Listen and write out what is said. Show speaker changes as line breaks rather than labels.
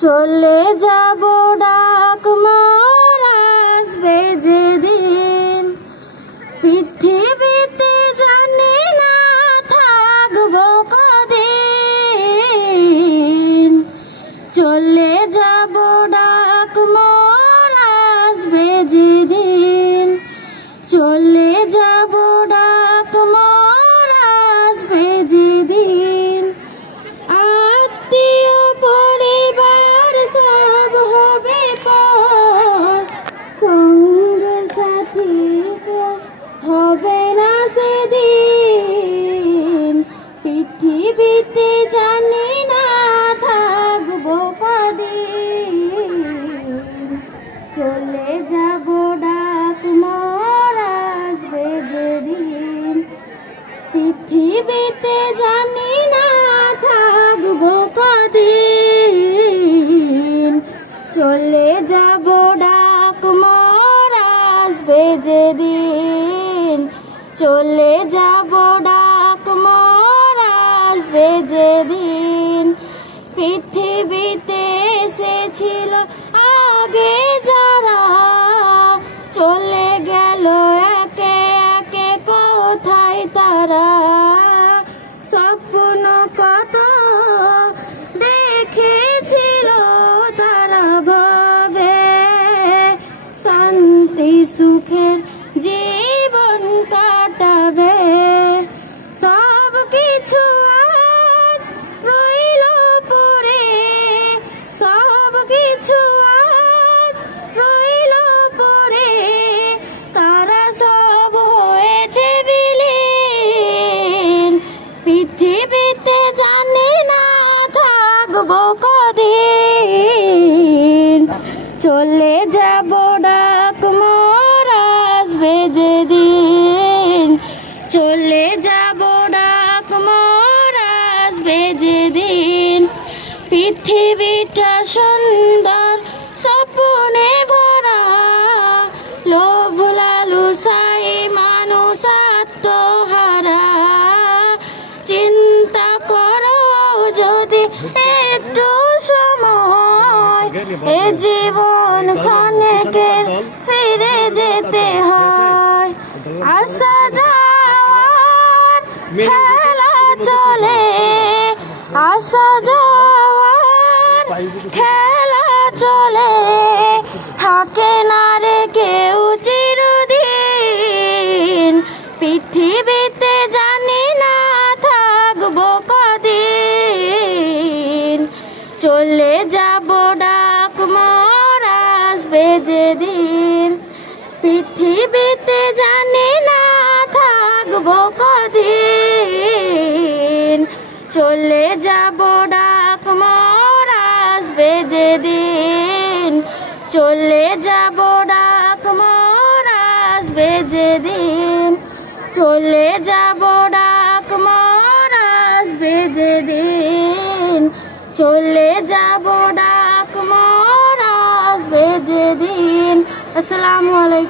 চলে যাব ডাক মোর আসবে যেদিন। পৃথিবীতে জানি না থাকব কদিন। চলে পৃথিবীতে জানি না থাকব কদিন চলে যাব ডাক আসবে যেদিন। পৃথিবীতে জানি না থাকব কদিন। চলে যাব ডাক আসবে যেদিন। চলে যাব এসেছিল আগে যারা চলে গেল একে একে কোথায় তারা? থাকব কদিন চলে যাব ডাক মোর আসবে যেদিন চলে যাব ডাক মোর আসবে যেদিন পৃথিবীটা সুন্দর, স্বপ্নে ভরা, লোভ লালু সাই সময় এ জীবন ক্ষণেকের ফিরে যেতে হয়। আসা যাওয়ার খেলা চলে। আসা যাওয়ার খেলা চলে। থাকে না রে কেউ চিরদিন। পৃথিবীতে জানি আসবে যেদিন। পৃথিবীতে জানি না থাকব কদিন। চলে যাব ডাক মোর, আসবে যেদিন। চলে যাব ডাক মোর, আসবে যেদিন। চলে যাব ডাক মোর, আসবে যেদিন। চলে যাব ডাক আসসালামু আলাইকুম।